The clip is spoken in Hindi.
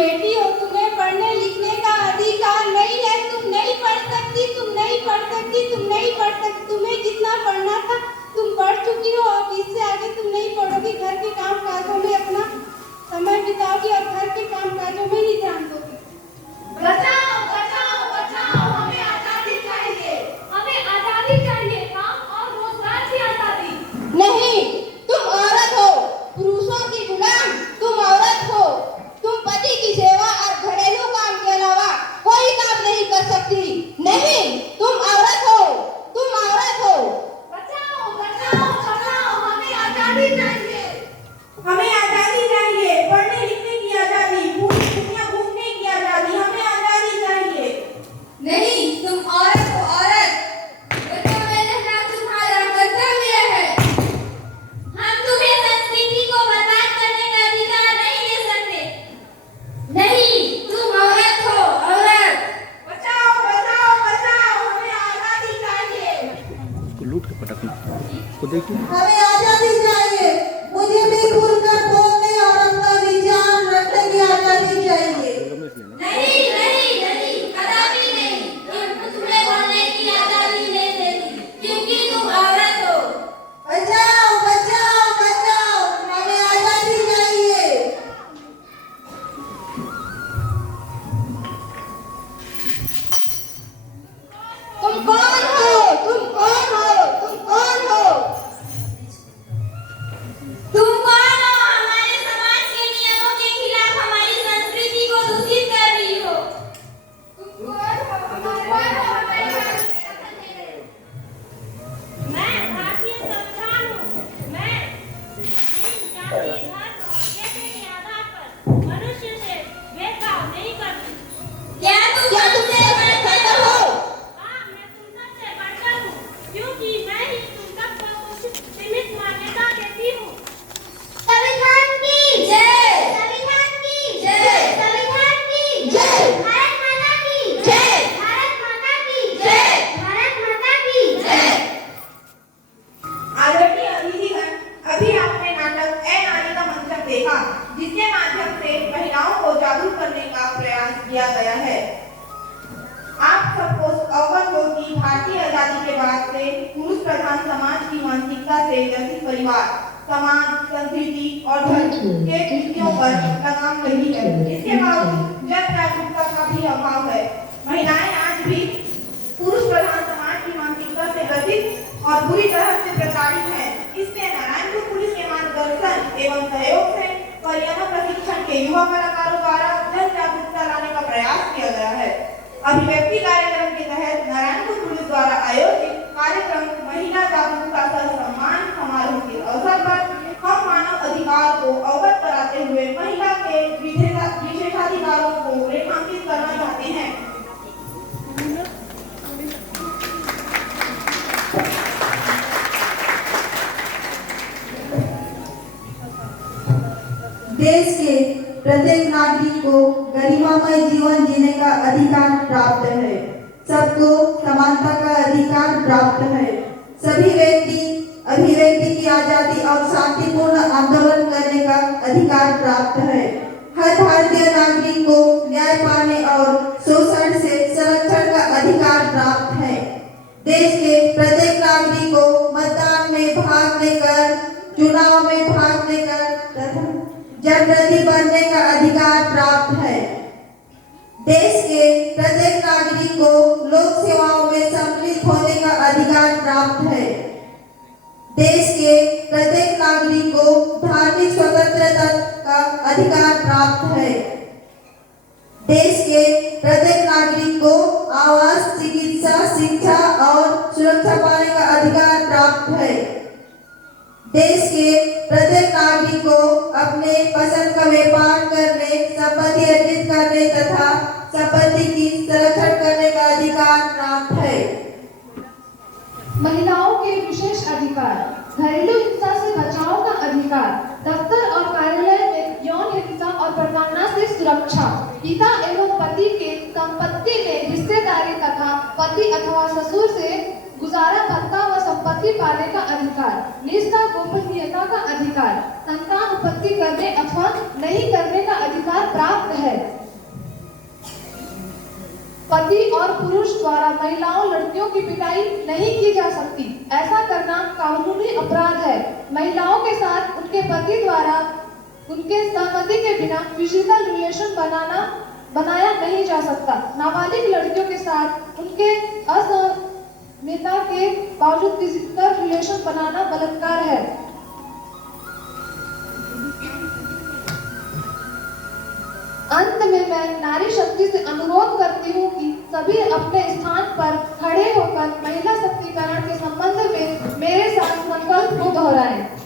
बेटी हो, तुम्हें पढ़ने लिखने का अधिकार नहीं है। तुम नहीं पढ़ सकती, तुम नहीं पढ़ सकती, तुम नहीं पढ़ सकती। तुम्हें जितना पढ़ना था तुम पढ़ चुकी हो। अब इससे आगे तुम नहीं पढ़ोगी। घर के काम काजों में अपना समय बिताओगी और घर के काम काजों में ही ध्यान दोगी। बचाओ बचाओ बचाओ, हमें आजादी चाहिए, हमें आजादी चाहिए, काम और रोजगार की आजादी। नहीं, तुम औरत हो, पुरुषों की गुलाम। तुम औरत हो, तुम पति की सेवा और घरेलू काम के अलावा कोई काम नहीं कर सकती। नहीं, तुम औरत हो, तुम औरत हो। बचाओ बचाओ बचाओ, हमें आजादी चाहिए, हमें आजादी चाहिए, पढ़ने लिखने की आजादी, पूरी दुनिया घूमने की आजादी, हमें आजादी चाहिए। नहीं, तुम औरत हो, औरत। बच्चों में रहना तुम्हारा कर्तव्य है। हम तुम्हें संस्कृति को बर्बाद करने का अधिकार नहीं दे सकते। नहीं, तुम औरत हो, औरत। बचाओ बचाओ बचाओ, हमें आजादी चाहिए। उसको लूट के पटकना, उसको देखिए। हमें आजादी चाहिए, मुझे भी खुलकर बोलने और अपना विचार रखने की आजादी चाहिए। नहीं नहीं नहीं, कदापि नहीं, हम तुम्हें बोलने की आजादी नहीं देती, क्योंकि तुम औरत हो। बचाओ बचाओ बचाओ, हमें आजादी चाहिए। तुम कौन हो? तुम कौन हो? तुम कौन हो? तुम कौन हो? हमारे समाज के नियमों के खिलाफ हमारी संस्कृति को दूषित कर रही हो। तुम कौन हो? हमारे मैं भारतीय संविधान हूँ। मैं जाति, धर्म और पेशे के आधार पर मनुष्य से भेदभाव नहीं करती। क्या तुमसे बढ़कर हो? हाँ, मैं तुम सबसे बढ़कर हूँ, क्योंकि मैं ही तुम सबको कुछ सीमित मान्यता देती हूँ। संविधान की जय, संविधान की जय, संविधान की जय, भारत माता की जय, भारत माता की जय, भारत माता की जय। आदरणीय अतिथिगण, अभी आपने नाटक ए नारी का मंचन देखा, जिसके माध्यम से महिलाओं को जागरूक करने का प्रयास किया गया है। आप सबको अवगत हो कि भारतीय आजादी के बाद से पुरुष प्रधान समाज की मानसिकता से व्यक्ति परिवार, समाज, संस्कृति और धर्म के विषयों पर लगाम नहीं है। इसके बावजूद जन जागरूकता का भी अभाव है। महिलाएं आज भी पुरुष प्रधान समाज की मानसिकता से ग्रसित और बुरी तरह से प्रताड़ित हैं। इसलिए नारायणपुर पुलिस के मार्गदर्शन एवं सहयोग से परियमा प्रशिक्षण के युवा कलाकारों द्वारा जन जागरूकता लाने का प्रयास किया गया है। अभिव्यक्ति कार्यक्रम के तहत नारायणपुर पुलिस द्वारा आयोजित कार्यक्रम महिला जागरूकता सह सम्मान समारोह के अवसर पर हम मानव अधिकार को अवगत कराते हुए महिला के विशेषाधिकारों को रेखांकित करना चाहते हैं। देश के प्रत्येक नागरिक को गरिमामय जीवन जीने का अधिकार प्राप्त है। सबको समानता का अधिकार प्राप्त है। सभी व्यक्ति अभिव्यक्ति की आजादी और शांतिपूर्ण आंदोलन करने का अधिकार प्राप्त है। हर भारतीय नागरिक को न्याय पाने और शोषण से संरक्षण का अधिकार प्राप्त है। देश के प्रत्येक नागरिक को मतदान में भाग लेकर, चुनाव में भाग लेकर तथा जनप्रतिनिधि बनने का अधिकार प्राप्त है। देश के प्रत्येक नागरिक को लोक सेवाओं में सम्मिलित होने का अधिकार प्राप्त है। देश के प्रत्येक नागरिक को धार्मिक स्वतंत्रता का अधिकार प्राप्त है। देश के प्रत्येक नागरिक को आवास, चिकित्सा, शिक्षा और सुरक्षा पाने का अधिकार प्राप्त है। देश के प्रत्येक नागरिक को अपने पसंद का व्यापार करने, संपत्ति अर्जित करने तथा संपत्ति की संरक्षण करने का अधिकार प्राप्त है। महिलाओं के विशेष अधिकार, घरेलू हिंसा से बचाव का अधिकार, दफ्तर और कार्यालय में यौन हिंसा और प्रताड़ना से सुरक्षा, पिता एवं पति के संपत्ति में हिस्सेदारी तथा पति अथवा ससुर से गुजारा भत्ता व संपत्ति पाने का अधिकार, निष्ठा गोपनीयता का अधिकार, संतान उत्पत्ति करने अथवा नहीं करने का अधिकार प्राप्त है। पति और पुरुष द्वारा महिलाओं लड़कियों की पिटाई नहीं की जा सकती। ऐसा करना कानूनी अपराध है। महिलाओं के साथ उनके पति द्वारा उनके सहमति के बिना फिजिकल रिलेशन बनाया नहीं जा सकता। नाबालिग लड़कियों के साथ उनके असहमति के बावजूद फिजिकल रिलेशन बनाना बलात्कार है। अंत में मैं नारी शक्ति से अनुरोध करती हूँ कि सभी अपने स्थान पर खड़े होकर महिला शक्तिकरण के संबंध में मेरे साथ संकल्प को दोहराएं।